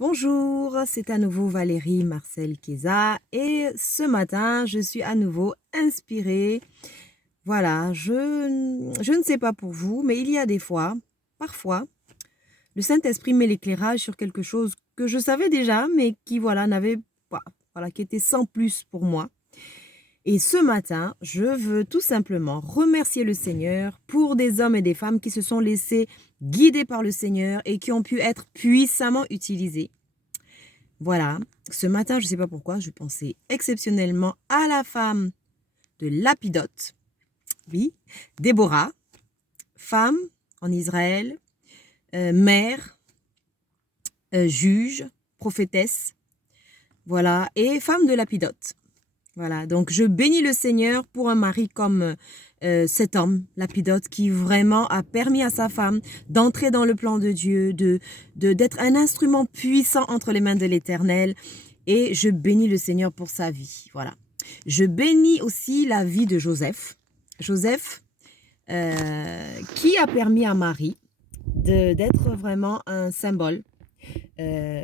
Bonjour, c'est à nouveau Valérie Marcel Keza et ce matin, je suis à nouveau inspirée. Voilà, je ne sais pas pour vous, mais il y a des fois, parfois, le Saint-Esprit met l'éclairage sur quelque chose que je savais déjà, mais qui, voilà, n'avait pas, voilà, qui était sans plus pour moi. Et ce matin, je veux tout simplement remercier le Seigneur pour des hommes et des femmes qui se sont laissés guider par le Seigneur et qui ont pu être puissamment utilisés. Voilà, ce matin, je ne sais pas pourquoi, je pensais exceptionnellement à la femme de Lapidote, oui, Déborah, femme en Israël, mère, juge, prophétesse, voilà, et femme de Lapidote. Voilà, donc je bénis le Seigneur pour un mari comme cet homme, Lapidote, qui vraiment a permis à sa femme d'entrer dans le plan de Dieu, d'être un instrument puissant entre les mains de l'Éternel. Et je bénis le Seigneur pour sa vie. Voilà. Je bénis aussi la vie de Joseph. Joseph, qui a permis à Marie d'être vraiment un symbole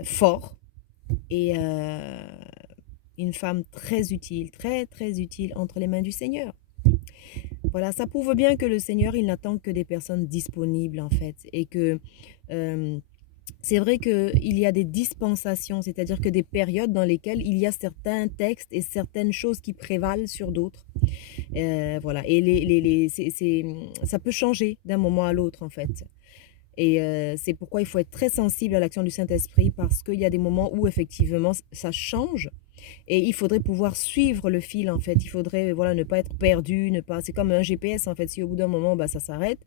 fort et une femme très utile, très très utile entre les mains du Seigneur. Voilà, ça prouve bien que le Seigneur, il n'attend que des personnes disponibles en fait et que c'est vrai qu'il y a des dispensations, c'est-à-dire que des périodes dans lesquelles il y a certains textes et certaines choses qui prévalent sur d'autres. Voilà, et ça peut changer d'un moment à l'autre en fait. Et c'est pourquoi il faut être très sensible à l'action du Saint-Esprit parce qu'il y a des moments où effectivement ça change. Et il faudrait pouvoir suivre le fil en fait. Il faudrait voilà, ne pas être perdu, ne pas. C'est comme un GPS en fait. Si au bout d'un moment bah, ça s'arrête,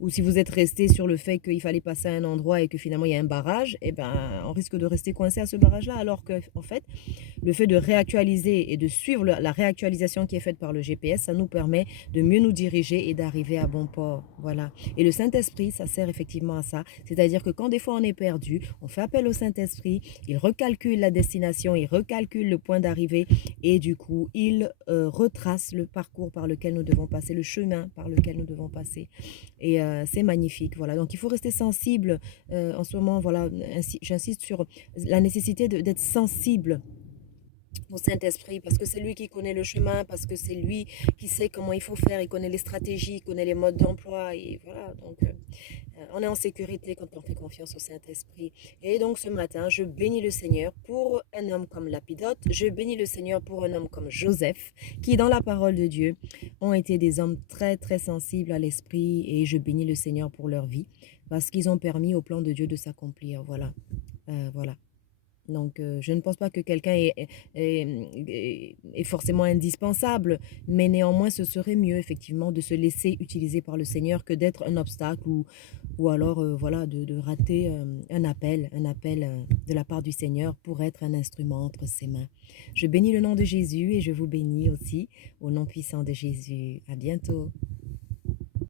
ou si vous êtes resté sur le fait qu'il fallait passer à un endroit et que finalement il y a un barrage, eh ben on risque de rester coincé à ce barrage-là. Alors que en fait, le fait de réactualiser et de suivre la réactualisation qui est faite par le GPS, ça nous permet de mieux nous diriger et d'arriver à bon port. Voilà. Et le Saint-Esprit, ça sert effectivement à ça. C'est-à-dire que quand des fois on est perdu, on fait appel au Saint-Esprit, il recalcule la destination, il recalcule le point d'arrivée et du coup, il retrace le parcours par lequel nous devons passer, le chemin par lequel nous devons passer. Et c'est magnifique. Voilà. Donc il faut rester sensible en ce moment. Voilà, j'insiste sur la nécessité d'être sensible au Saint-Esprit, parce que c'est lui qui connaît le chemin, parce que c'est lui qui sait comment il faut faire, il connaît les stratégies, il connaît les modes d'emploi, et voilà, donc on est en sécurité quand on fait confiance au Saint-Esprit. Et donc ce matin, je bénis le Seigneur pour un homme comme Lapidote, je bénis le Seigneur pour un homme comme Joseph, qui dans la parole de Dieu ont été des hommes très très sensibles à l'Esprit, et je bénis le Seigneur pour leur vie, parce qu'ils ont permis au plan de Dieu de s'accomplir, voilà, voilà. Donc, je ne pense pas que quelqu'un est forcément indispensable, mais néanmoins, ce serait mieux, effectivement, de se laisser utiliser par le Seigneur que d'être un obstacle ou alors, voilà, de rater un appel de la part du Seigneur pour être un instrument entre ses mains. Je bénis le nom de Jésus et je vous bénis aussi au nom puissant de Jésus. À bientôt.